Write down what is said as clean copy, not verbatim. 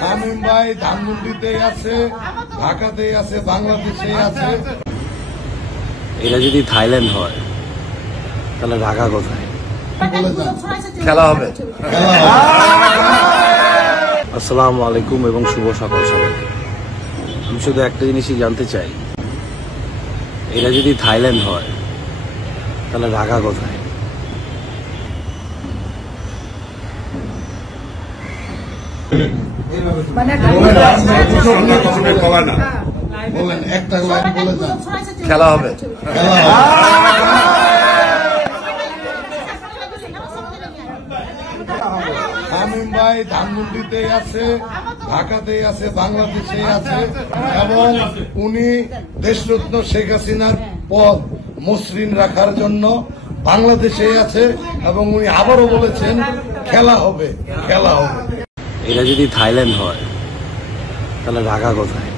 শামীম ভাই ধানমন্ডিতেই আছে, ঢাকাতেই আছে, বাংলাদেশেই আছে। এটা যদি থাইল্যান্ড হয় তাহলে ঢাকা কোথায়? খেলা হবে। আসসালামু আলাইকুম এবং শুভ সকাল সবাইকে। আমি শুধু একটা জিনিসই জানতে চাই, এটা যদি থাইল্যান্ড হয় তাহলে ঢাকা কোথায়? বলেন একটা লাইন বলে যান। খেলা হবে। শামীম ভাই ধানমন্ডিতেই আছে, ঢাকাতেই আছে, বাংলাদেশেই আছে এবং উনি দেশরত্ন শেখ হাসিনার পদ মসৃণ রাখার জন্য বাংলাদেশেই আছে এবং উনি আবারও বলেছেন খেলা হবে, খেলা হবে। এটা যদি থাইল্যান্ড হয় তাহলে ঢাকা কোথায়?